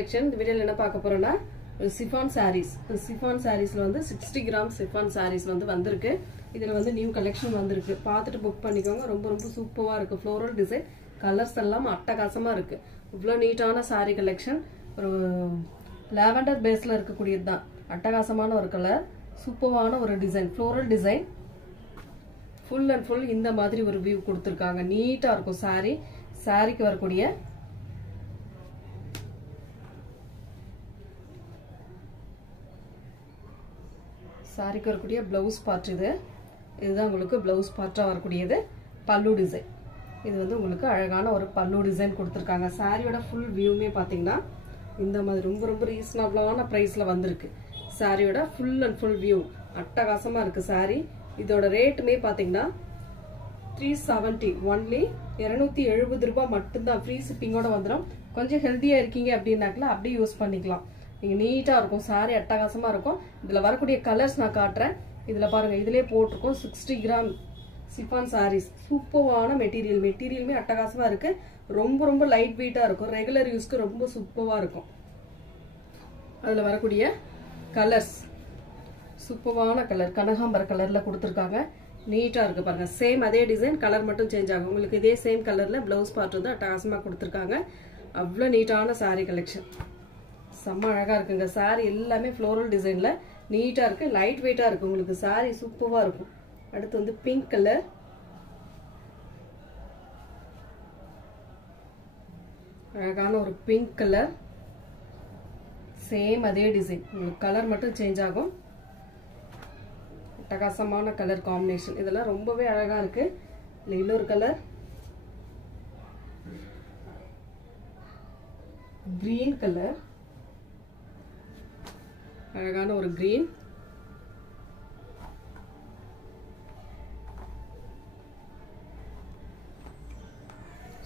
இந்த வீடியோல என்ன பார்க்க போறோம்னா சிஃபான் sarees. சிஃபான் sareesல வந்து 60 கிராம் சிஃபான் sarees வந்து வந்திருக்கு. இதுல வந்து நியூ கலெக்ஷன் வந்திருக்கு. பார்த்துட்டு புக் பண்ணிக்கோங்க. ரொம்ப சூப்பரா இருக்கு. ஃப்ளோரல் டிசைன், கலர்ஸ் எல்லாம் அட்டகாசமா இருக்கு. இவ்ளோ நீட்டான saree கலெக்ஷன். ஒரு லாவெண்டர் பேஸ்ல இருக்கக்கூடியது தான். அட்டகாசமான ஒரு கலர், சூப்பரான ஒரு design, floral design. Full and full இந்த மாதிரி ஒரு வியூ கொடுத்திருக்காங்க. நீட்டா இருக்கும் saree. சாரிக்கு வரக்கூடிய சாரிக்கு வரக்கூடிய ப்ளவுஸ் பார்ட் இதுதான் உங்களுக்கு ப்ளவுஸ் பார்ட்டா வரக்கூடியது. பல்லு டிசைன் இது வந்து உங்களுக்கு அழகான ஒரு பல்லு டிசைன் கொடுத்திருக்காங்க. சாரியோட ஃபுல் வியூமே பாத்தீங்கன்னா இந்த மாதிரி ரொம்ப ரீசனபிளான பிரைஸ்ல வந்திருக்கு. சாரியோட ஃபுல் அண்ட் ஃபுல் வியூ அட்டகாசமா இருக்கு சாரி. இதோட ரேட்டுமே பாத்தீங்கன்னா 370 ஒன்லி 270 ரூபாய் மட்டும்தான். ஃப்ரீ ஷிப்பிங்கோட வந்துடும். கொஞ்சம் ஹெல்த்தியா இருக்கீங்க அப்படின்னாக்கல அப்படியே யூஸ் பண்ணிக்கலாம். நீங்க நீட்டா இருக்கும் சாரி, அட்டகாசமா இருக்கும். இதுல வரக்கூடிய கலர்ஸ் நான் காட்டுறேன். இதுல பாருங்க, இதுலயே போட்டிருக்கோம் 60 கிராம் சிஃபான் சாரீஸ். சூப்பரான மெட்டீரியலுமே அட்டகாசமா இருக்கு. ரொம்ப லைட் வெயிட்டா இருக்கும். ரெகுலர் யூஸ்க்கு ரொம்ப சூப்பரா இருக்கும். அதுல வரக்கூடிய கலர்ஸ் சூப்பரான கலர், கனகாம்பர கலர்ல கொடுத்துருக்காங்க. நீட்டா இருக்கு பாருங்க. சேம் அதே டிசைன், கலர் மட்டும் சேஞ்ச் ஆகும். உங்களுக்கு இதே சேம் கலர்ல பிளவுஸ் பார்ட் வந்து அட்டகாசமா கொடுத்துருக்காங்க. அவ்வளோ நீட்டான சாரி கலெக்ஷன், செம்ம அழகா இருக்குங்க. சாரி எல்லாமே ஃப்ளோரல் டிசைன்ல நீட்டா இருக்கு. லைட் வெயிட்டா இருக்கு. உங்களுக்கு சாரி சூப்பரா இருக்கும். அடுத்து வந்து பிங்க் கலர், அழகான ஒரு பிங்க் கலர். சேம் அதே டிசைன், உங்களுக்கு கலர் மட்டும் சேஞ்ச் ஆகும். அட்டகாசமான கலர் காம்பினேஷன். இதெல்லாம் ரொம்பவே அழகா இருக்கு. இல்ல இன்னொரு கலர் கிரீன் கலர், அழகான ஒரு கிரீன்.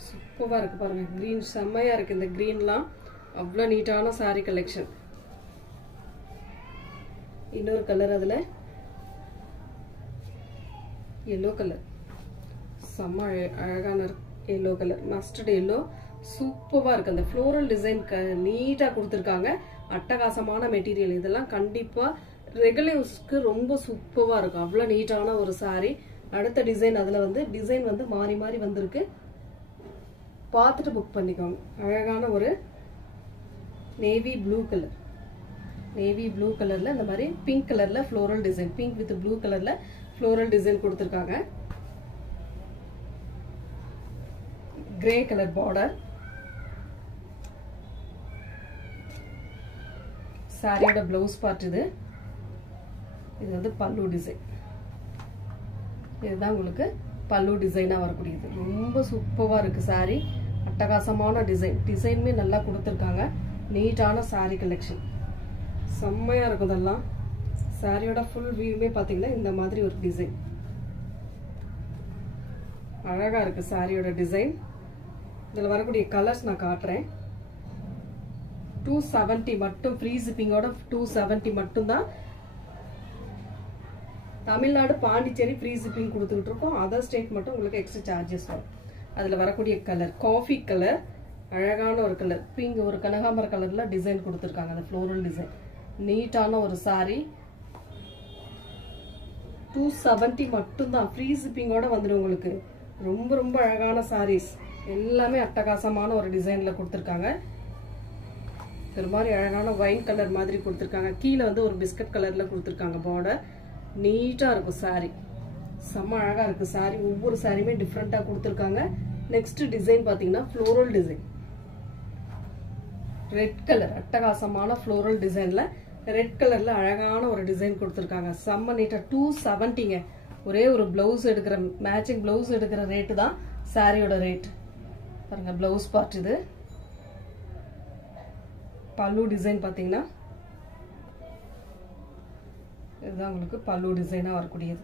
சூப்பரா இருக்கு பாருங்க. கிரீன் செம்மையா இருக்கு. இந்த கிரீன்லாம் அவ்வளவு நீட்டான சாரி கலெக்ஷன். இன்னொரு கலர், அதுல எல்லோ கலர், செம்ம அழகான எல்லோ கலர், மஸ்டர்ட் எல்லோ. சூப்பரா இருக்கு. அந்த ஃப்ளோரல் டிசைன் நீட்டா கொடுத்துருக்காங்க. அட்டகாசமான மெட்டீரியல். இதெல்லாம் கண்டிப்பா ரெகுலர் யூஸ்க்கு ரொம்ப சூப்பரா இருக்கும். அவ்வளவு நீட்டான ஒரு சாரி. அடுத்த டிசைன், அதுல வந்து டிசைன் வந்து மாறி வந்திருக்கு. பார்த்துட்டு புக் பண்ணிக்கோங்க. அழகான ஒரு navy blue colour, navy blue கலர்ல இந்த மாதிரி பிங்க் கலர்ல floral design, pink with blue கலர்ல ஃப்ளோரல் டிசைன் கொடுத்திருக்காங்க. Grey colour border. சாரியோட பிளவுஸ் பார்ட் இது வந்து பல்லு டிசைன். இதுதான் உங்களுக்கு பல்லு டிசைனா வரக்கூடியது. ரொம்ப சூப்பரா இருக்கு சாரி. அட்டகாசமான டிசைனுமே நல்லா கொடுத்திருக்காங்க. நீட்டான சாரி கலெக்ஷன், செம்மையா இருக்கும். இதெல்லாம் சாரியோட ஃபுல் வியூமே பாத்தீங்கன்னா இந்த மாதிரி ஒரு டிசைன் அழகா இருக்கு. சாரியோட டிசைன். இதுல வரக்கூடிய கலர்ஸ் நான் காட்டுறேன். 270 மட்டும், ஃப்ரீ ஷிப்பிங்கோட 270 மட்டும் தான். தமிழ்நாடு, பாண்டிச்சேரி ஃப்ரீ ஷிப்பிங் கொடுத்துக்கிட்டு இருக்கோம். அதர் ஸ்டேட் மட்டும் உங்களுக்கு எக்ஸ்ட்ரா சார்ஜஸ் வரும். அதுல வரக்கூடிய கலர் காஃபி கலர், அழகான ஒரு கலர். பிங்க் ஒரு கனகாம்பர கலர்ல டிசைன் கொடுத்துருக்காங்க. அந்த ஃப்ளோரல் டிசைன் நீட்டான ஒரு சாரி. 270 மட்டும் தான். ஃப்ரீ ஷிப்பிங்கோட வந்துடும் உங்களுக்கு. ரொம்ப அழகான சாரீஸ். எல்லாமே அட்டகாசமான ஒரு டிசைன்ல கொடுத்துருக்காங்க. ஒரு மாதிரி அழகான வைன் கலர் மாதிரி கொடுத்துருக்காங்க. கீழே வந்து ஒரு பிஸ்கட் கலர்ல கொடுத்துருக்காங்க பார்டர். நீட்டா இருக்கும் சாரி. செம்ம அழகா இருக்கு சாரி. ஒவ்வொரு சாரியுமே டிஃப்ரெண்டா கொடுத்துருக்காங்க. நெக்ஸ்ட் டிசைன் பாத்தீங்கன்னா ஃப்ளோரல் டிசைன். ரெட் கலர், அட்டகாசமான ஃப்ளோரல் டிசைன்ல ரெட் கலர்ல அழகான ஒரு டிசைன் கொடுத்துருக்காங்க. செம்ம நீட்டா. 270ங்க. ஒரே ஒரு பிளவுஸ் எடுக்கிற, மேட்சிங் பிளவுஸ் எடுக்கிற ரேட்டு தான் சாரியோட ரேட். பாருங்க பிளவுஸ் பார்ட் இது. பல்லு டிசைன் பாத்தீங்கன்னா இதுதான் உங்களுக்கு பல்லு டிசைனா வரக்கூடியது.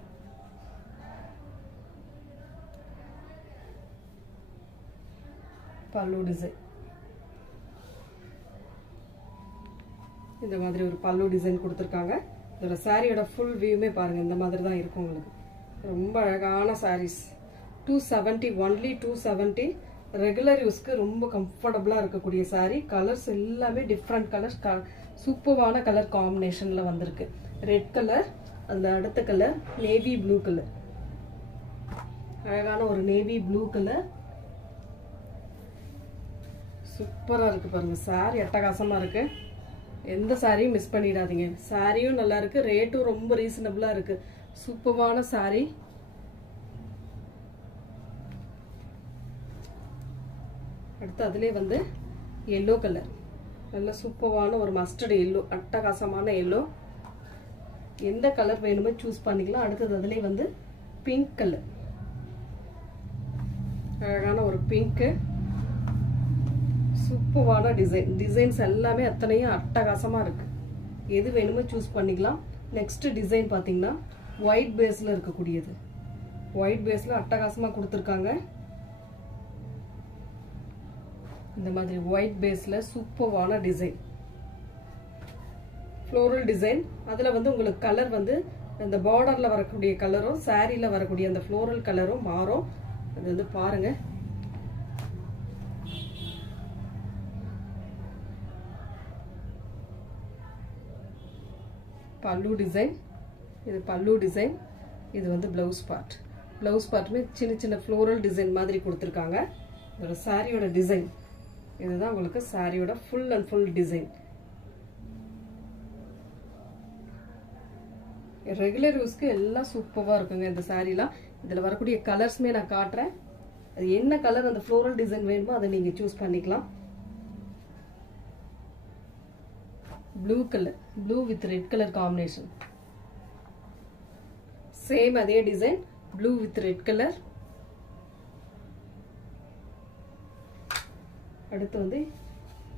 பல்லு டிசைன் இந்த மாதிரி ஒரு பல்லு டிசைன் கொடுத்திருக்காங்க. இதோட சாரியோட ஃபுல் வியூமே பாருங்க இந்த மாதிரி தான் இருக்கும் உங்களுக்கு. ரொம்ப அழகான சாரீஸ். 270 ஒன்லி 270 ரெகுலர் யூஸ்க்கு ரொம்ப கம்ஃபர்டபுளா இருக்கக்கூடிய saree. கலர்ஸ் எல்லாமே டிஃப்ரெண்ட் கலர்ஸ், சூப்பரான கலர் காம்பினேஷன்ல வந்திருக்கு. ரெட் கலர், அதுல அடுத்த கலர் நேவி ப்ளூ கலர், அழகான ஒரு நேவி ப்ளூ கலர். சூப்பரா இருக்கு பாருங்க. saree அட்டகாசமா இருக்கு. எந்த சாரியும் மிஸ் பண்ணிடாதீங்க. சாரியும் நல்லா இருக்கு, ரேட்டும் ரொம்ப ரீசனபிளா இருக்கு. சூப்பரான saree. அடுத்து அதிலே வந்து yellow கலர், நல்ல சூப்பரான ஒரு மஸ்டர்ட் yellow, அட்டகாசமான yellow. எந்த கலர் வேணுமோ சூஸ் பண்ணிக்கலாம். அடுத்தது அதிலே வந்து பிங்க் கலர், அழகான ஒரு பிங்க். சூப்பரான டிசைன்ஸ் எல்லாமே அத்தனையும் அட்டகாசமா இருக்கு. எது வேணுமோ சூஸ் பண்ணிக்கலாம். நெக்ஸ்ட் டிசைன் பாத்தீங்கன்னா ஒயிட் பேஸ்ல இருக்கக்கூடியது. ஒயிட் பேஸ்ல அட்டகாசமா கொடுத்துருக்காங்க. இந்த மாதிரி ஒயிட் பேஸ்ல சூப்பரான டிசைன், ஃப்ளோரல் டிசைன். அதுல வந்து உங்களுக்கு கலர் வந்து அந்த பார்டர்ல வரக்கூடிய கலரும் சாரியில வரக்கூடிய அந்த ஃப்ளோரல் கலரும் மாறும். அது வந்து பாருங்க. பல்லு டிசைன், இது பல்லு டிசைன். இது வந்து பிளவுஸ் பார்ட். பிளவுஸ் பார்ட்டுமே சின்ன சின்ன ஃப்ளோரல் டிசைன் மாதிரி கொடுத்துருக்காங்க. இதோட சாரியோட டிசைன் இதுதான் உங்களுக்கு சாரியோட full and full design. Regular யூஸ்க்கு எல்லாம் சூப்பரா இருக்குங்க இந்த சாரிலாம். இதுல வரக்கூடிய கலர்ஸ்மே நான் காட்டுறேன். அது என்ன கலர் அந்த ஃப்ளோரல் டிசைன் வேணுமோ அதை நீங்க சூஸ் பண்ணிக்கலாம். Blue colour, blue with red colour combination. Same அதே design, blue with red colour. அடுத்து வந்து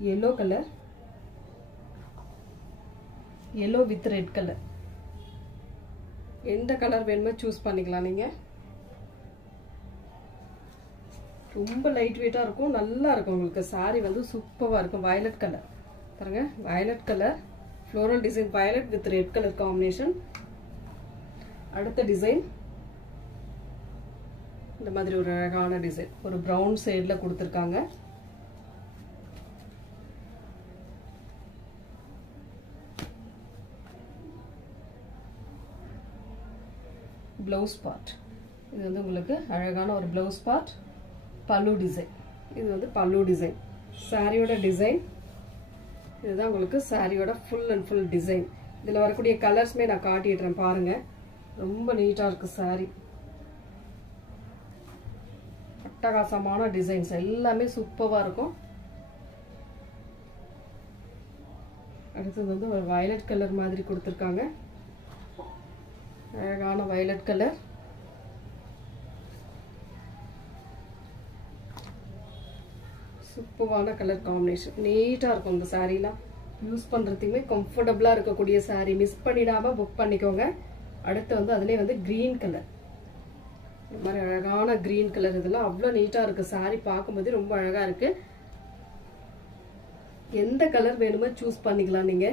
yellow colour, yellow with red colour. எந்த கலர் வேணுமோ சூஸ் பண்ணிக்கலாம் நீங்க. ரொம்ப லைட் வெயிட்டா இருக்கும், நல்லா இருக்கும் உங்களுக்கு. saree வந்து சூப்பரா இருக்கும். வயலட் கலர் பாருங்க, violet colour floral design, violet with red colour combination. அடுத்த டிசைன் இந்த மாதிரி ஒரு அழகான டிசைன், ஒரு பிரவுன் ஷேட்ல கொடுத்திருக்காங்க. பிளவுஸ் பார்ட் இது வந்து உங்களுக்கு அழகான ஒரு பிளவுஸ் பார்ட். பல்லு டிசைன், இது வந்து பல்லு டிசைன். சாரியோட டிசைன் இதுதான் உங்களுக்கு சாரியோட ஃபுல் அண்ட் ஃபுல் டிசைன். இதில் வரக்கூடிய கலர்ஸ்மே நான் காட்டிடுறேன் பாருங்க. ரொம்ப நீட்டாக இருக்கு சாரி. அட்டகாசமான டிசைன்ஸ் எல்லாமே சூப்பராக இருக்கும். அடுத்தது வந்து ஒரு வயலட் கலர் மாதிரி கொடுத்துருக்காங்க. அழகான வயலட் கலர். சூப்பரான கலர் காம்பினேஷன், நீட்டா இருக்கும் இந்த சாரீலாம். யூஸ் பண்றதுக்குமே கம்ஃபர்டபுளா இருக்கக்கூடிய சாரீ. மிஸ் பண்ணிடாம புக் பண்ணிக்கோங்க. அடுத்து வந்து அதுலேயே வந்து கிரீன் கலர், இந்த மாதிரி அழகான கிரீன் கலர். இதெல்லாம் அவ்வளோ நீட்டா இருக்கு. சாரீ பார்க்கும்போது ரொம்ப அழகா இருக்கு. எந்த கலர் வேணுமோ சூஸ் பண்ணிக்கலாம் நீங்க.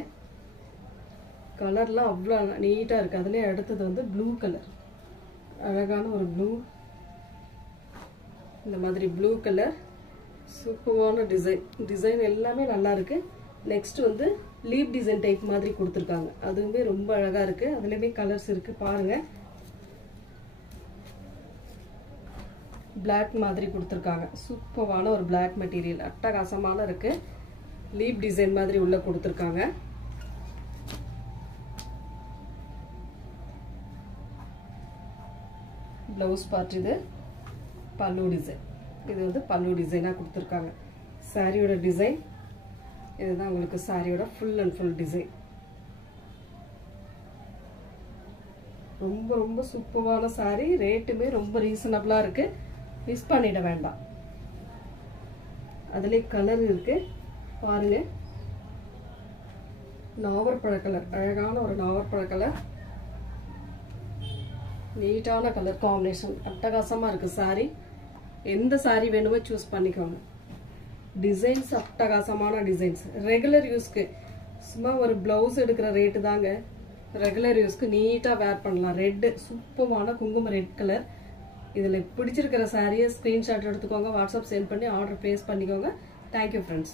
கலர்லாம் அவ்வளோ நீட்டா இருக்கு. அதுலேயே அடுத்தது வந்து ப்ளூ கலர், அழகான ஒரு ப்ளூ. இந்த மாதிரி ப்ளூ கலர் சூப்பரான டிசைன். டிசைன் எல்லாமே நல்லா இருக்கு. நெக்ஸ்ட் வந்து லீப் டிசைன் டைப் மாதிரி கொடுத்துருக்காங்க. அதுவுமே ரொம்ப அழகா இருக்கு. அதுலயுமே கலர்ஸ் இருக்கு பாருங்க. பிளாக் மாதிரி கொடுத்துருக்காங்க. சூப்பரான ஒரு பிளாக் மெட்டீரியல், அட்டகாசமான இருக்கு. லீப் டிசைன் மாதிரி உள்ள கொடுத்துருக்காங்க. பிளவுஸ் பார்ட் இது பல்லு டிசைன். இது வந்து பல்லு டிசைனா கொடுத்துருக்காங்க. சாரியோட டிசைன் இதுதான் உங்களுக்கு சாரியோட ஃபுல் அண்ட் ஃபுல் டிசைன். ரொம்ப ரொம்ப சூப்பரான சாரி. ரேட்டுமே ரொம்ப ரீசனபிளா இருக்கு. மிஸ் பண்ணிட வேண்டாம். அதுல கலர் இருக்கு பாருங்க. நாவற்பழ கலர், அழகான ஒரு நாவற்பழ கலர். நீட்டான கலர் காம்பினேஷன், அட்டகாசமா இருக்கு சாரி. எந்த சாரி வேணுமோ சூஸ் பண்ணிக்கோங்க. டிசைன்ஸ் அட்டகாசமான டிசைன்ஸ். ரெகுலர் யூஸ்க்கு சும்மா ஒரு பிளவுஸ் எடுக்கிற ரேட்டு தாங்க. ரெகுலர் யூஸ்க்கு நீட்டா வேர் பண்ணலாம். ரெட், சூப்பரான குங்கும ரெட் கலர். இதில் பிடிச்சிருக்கிற சாரியை ஸ்க்ரீன்ஷாட் எடுத்துக்கோங்க, வாட்ஸ்அப் சென்ட் பண்ணி ஆர்டர் ப்ளேஸ் பண்ணிக்கோங்க. Thank you friends.